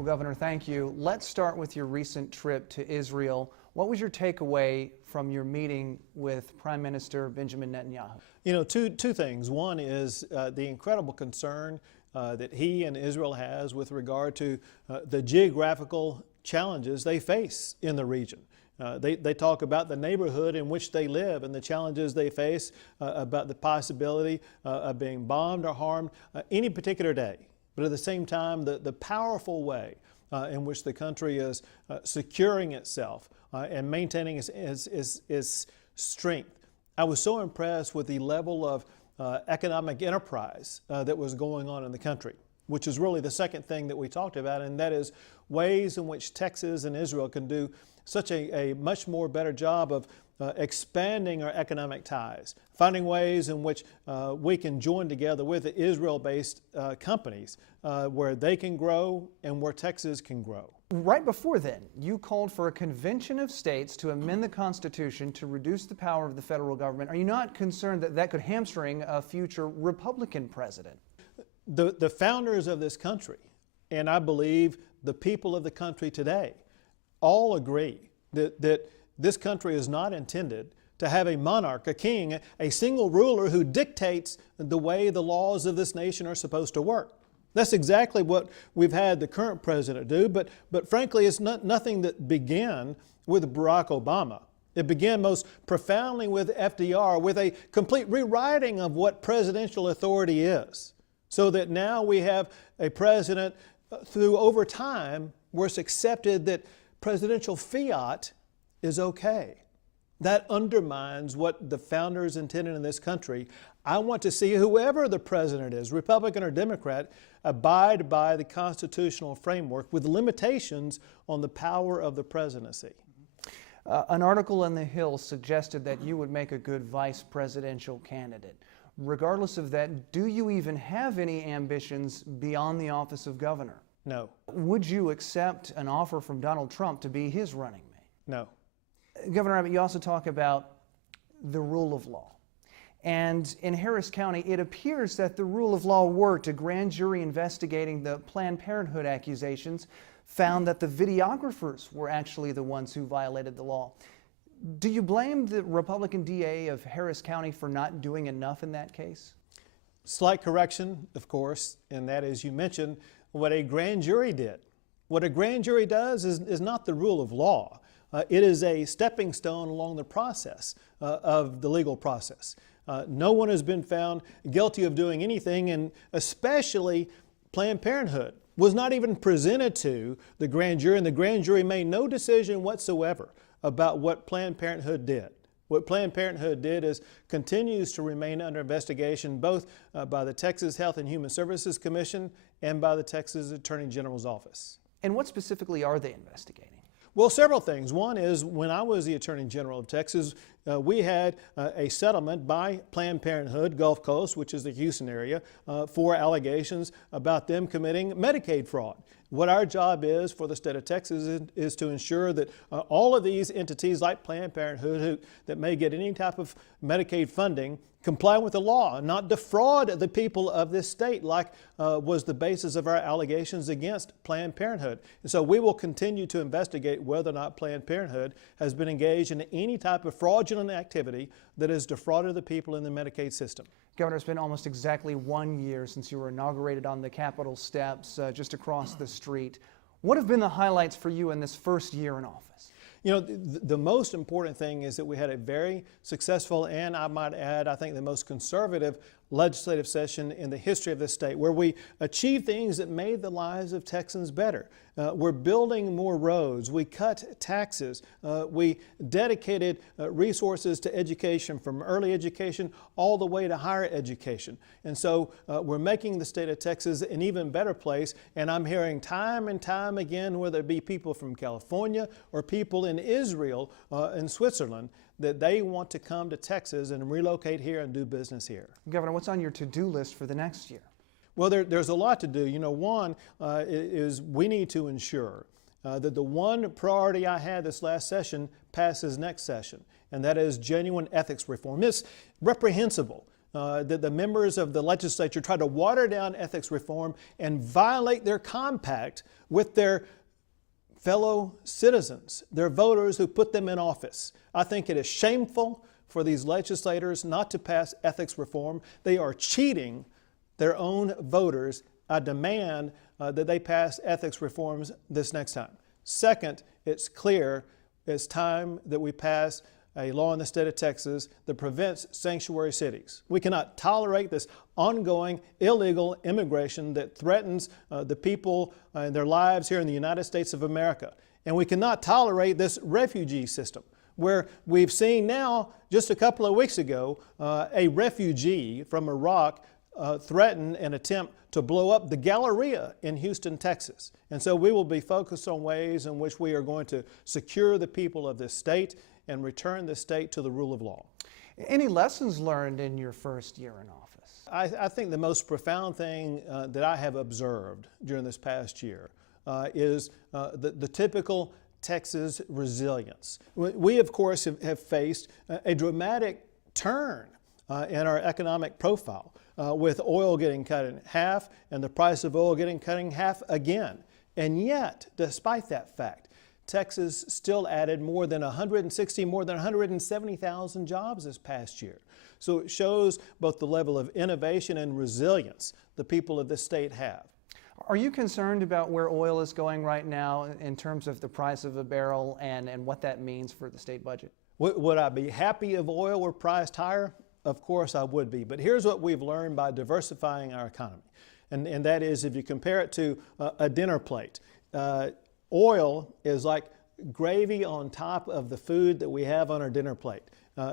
Well, Governor, thank you. Let's start with your recent trip to Israel. What was your takeaway from your meeting with Prime Minister Benjamin Netanyahu? You know, two things. One is the incredible concern that he and Israel has with regard to the geographical challenges they face in the region. They talk about the neighborhood in which they live and the challenges they face, about the possibility of being bombed or harmed any particular day. But at the same time, the powerful way in which the country is securing itself and maintaining its strength. I was so impressed with the level of economic enterprise that was going on in the country, which is really the second thing that we talked about, and that is ways in which Texas and Israel can do such a much more better job of expanding our economic ties, finding ways in which we can join together with the Israel-based companies where they can grow and where Texas can grow. Right before then, you called for a convention of states to amend the Constitution to reduce the power of the federal government. Are you not concerned that that could hamstring a future Republican president? The founders of this country, and I believe the people of the country today, all agree that this country is not intended to have a monarch, a king, a single ruler who dictates the way the laws of this nation are supposed to work. That's exactly what we've had the current president do, but frankly, it's nothing that began with Barack Obama. It began most profoundly with FDR, with a complete rewriting of what presidential authority is, so that now we have a president through over time where it's accepted that presidential fiat is okay. That undermines what the founders intended in this country. I want to see whoever the president is, Republican or Democrat, abide by the constitutional framework with limitations on the power of the presidency. An article in The Hill suggested that you would make a good vice presidential candidate. Regardless of that, do you even have any ambitions beyond the office of governor? No. Would you accept an offer from Donald Trump to be his running mate? No. Governor Abbott, you also talk about the rule of law. And in Harris County, it appears that the rule of law worked. A grand jury investigating the Planned Parenthood accusations found that the videographers were actually the ones who violated the law. Do you blame the Republican DA of Harris County for not doing enough in that case? Slight correction, of course, and that is, you mentioned what a grand jury did. What a grand jury does is not the rule of law. It is a stepping stone along the process of the legal process. No one has been found guilty of doing anything, and especially Planned Parenthood was not even presented to the grand jury, and the grand jury made no decision whatsoever about what Planned Parenthood did. What Planned Parenthood did is continues to remain under investigation both by the Texas Health and Human Services Commission and by the Texas Attorney General's office. And what specifically are they investigating? Well, several things. One is, when I was the Attorney General of Texas, we had a settlement by Planned Parenthood, Gulf Coast, which is the Houston area, for allegations about them committing Medicaid fraud. What our job is for the state of Texas is to ensure that all of these entities like Planned Parenthood that may get any type of Medicaid funding comply with the law and not defraud the people of this state like was the basis of our allegations against Planned Parenthood. And so we will continue to investigate whether or not Planned Parenthood has been engaged in any type of fraudulent activity that has defrauded the people in the Medicaid system. Governor, it's been almost exactly 1 year since you were inaugurated on the Capitol steps just across the street. What have been the highlights for you in this first year in office? You know, the most important thing is that we had a very successful, and I might add, I think the most conservative legislative session in the history of this state, where we achieved things that made the lives of Texans better. We're building more roads. We cut taxes. We dedicated resources to education, from early education all the way to higher education. And so we're making the state of Texas an even better place. And I'm hearing time and time again, whether it be people from California or people in Israel and Switzerland, that they want to come to Texas and relocate here and do business here. Governor, what's on your to-do list for the next year? Well, there's a lot to do. You know, one is we need to ensure that the one priority I had this last session passes next session, and that is genuine ethics reform. It's reprehensible that the members of the legislature try to water down ethics reform and violate their compact with their fellow citizens, their voters who put them in office. I think it is shameful for these legislators not to pass ethics reform. They are cheating their own voters. I demand that they pass ethics reforms this next time. Second, it's clear it's time that we pass a law in the state of Texas that prevents sanctuary cities. We cannot tolerate this ongoing illegal immigration that threatens the people and their lives here in the United States of America. And we cannot tolerate this refugee system where we've seen now, just a couple of weeks ago, a refugee from Iraq threaten and attempt to blow up the Galleria in Houston, Texas. And so we will be focused on ways in which we are going to secure the people of this state and return the state to the rule of law. Any lessons learned in your first year in office? I think the most profound thing that I have observed during this past year is the typical Texas resilience. We, of course, have faced a dramatic turn in our economic profile, with oil getting cut in half and the price of oil getting cut in half again. And yet, despite that fact, Texas still added more than 170,000 jobs this past year. So it shows both the level of innovation and resilience the people of this state have. Are you concerned about where oil is going right now in terms of the price of a barrel and what that means for the state budget? Would I be happy if oil were priced higher? Of course I would be. But here's what we've learned by diversifying our economy. And that is, if you compare it to a dinner plate, oil is like gravy on top of the food that we have on our dinner plate.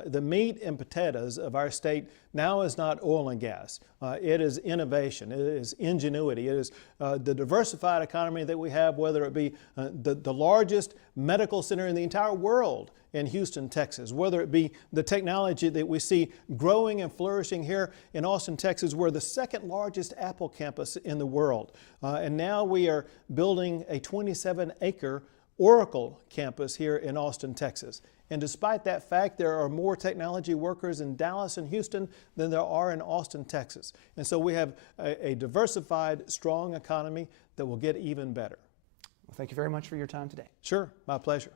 The meat and potatoes of our state now is not oil and gas. It is innovation. It is ingenuity. It is the diversified economy that we have, whether it be the largest medical center in the entire world in Houston, Texas, whether it be the technology that we see growing and flourishing here in Austin, Texas. We're the second largest Apple campus in the world. And now we are building a 27-acre Oracle campus here in Austin, Texas. And despite that fact, there are more technology workers in Dallas and Houston than there are in Austin, Texas. And so we have a diversified, strong economy that will get even better. Well, thank you very much for your time today. Sure, my pleasure.